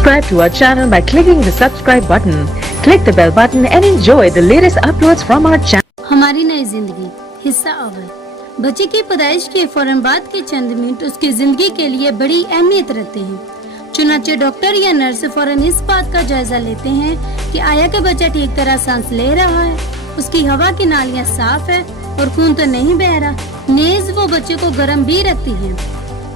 Subscribe to our channel by clicking the subscribe button. Click the bell button and enjoy the latest uploads from our channel. हमारी नई जिंदगी हिस्सा अव्वल। बच्चे की पैदाइश के फौरन बाद के चंद मिनट उसकी जिंदगी के लिए बड़ी अहमियत रखते हैं। चुनांचे डॉक्टर या नर्स फौरन इस बात का जायजा लेते हैं कि आया का बच्चा ठीक तरह सांस ले रहा है, उसकी हवा की नालियां साफ है और खून तो नहीं बह रहा। नेज वो बच्चे को गर्म भी रखती है।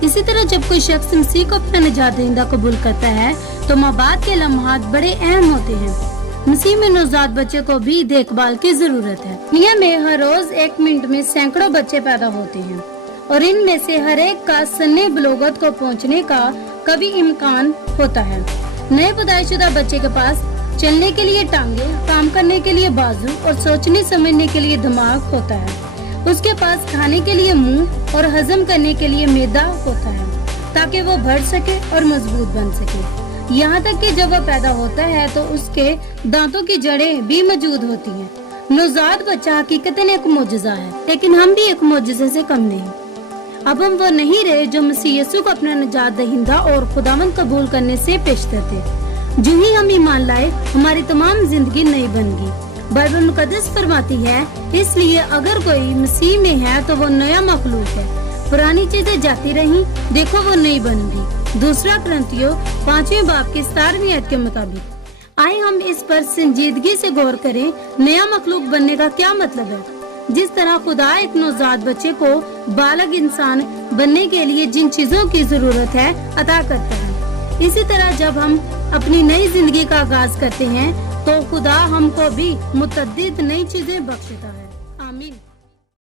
इसी तरह जब कोई शख्स मसीह को अपना निजात दहिंदा कबूल करता है तो माँ बाप के लम्हात बड़े अहम होते हैं। मसीह में नवजात बच्चे को भी देखभाल की जरूरत है। दुनिया में हर रोज 1 मिनट में सैकड़ों बच्चे पैदा होते हैं और इनमें से हर एक का सन्ने बलोगत को पहुंचने का कभी इम्कान होता है। नए पैदाइशुदा बच्चे के पास चलने के लिए टांगे, काम करने के लिए बाजू और सोचने समझने के लिए दिमाग होता है। उसके पास खाने के लिए मुंह और हजम करने के लिए मैदा होता है ताकि वो बढ़ सके और मजबूत बन सके। यहाँ तक कि जब वो पैदा होता है तो उसके दांतों की जड़ें भी मौजूद होती हैं। नवजात बच्चा हकीकतन एक मोजज़ा है, लेकिन हम भी एक मोजज़े से कम नहीं। अब हम वो नहीं रहे जो मसीह यीशु को अपना निजात दहिंदा और खुदावंद कबूल करने से पेशतर थे। जो ही हम ईमान लाए हमारी तमाम जिंदगी नई बन गई। बाइबल मुकद्दस फरमाती है, इसलिए अगर कोई मसीह में है तो वो नया मखलूक है, पुरानी चीजें जाती रही, देखो वो नई बन गई। दूसरा कुरिन्थियों 5वें बाब की 17वीं आयत के मुताबिक। आए हम इस पर संजीदगी से गौर करें, नया मखलूक बनने का क्या मतलब है। जिस तरह खुदा एक नवजात बच्चे को बालग इंसान बनने के लिए जिन चीजों की जरूरत है अता करता है, इसी तरह जब हम अपनी नई जिंदगी का आगाज करते हैं तो खुदा हमको भी मुतअद्दिद नई चीजें बख्शता है।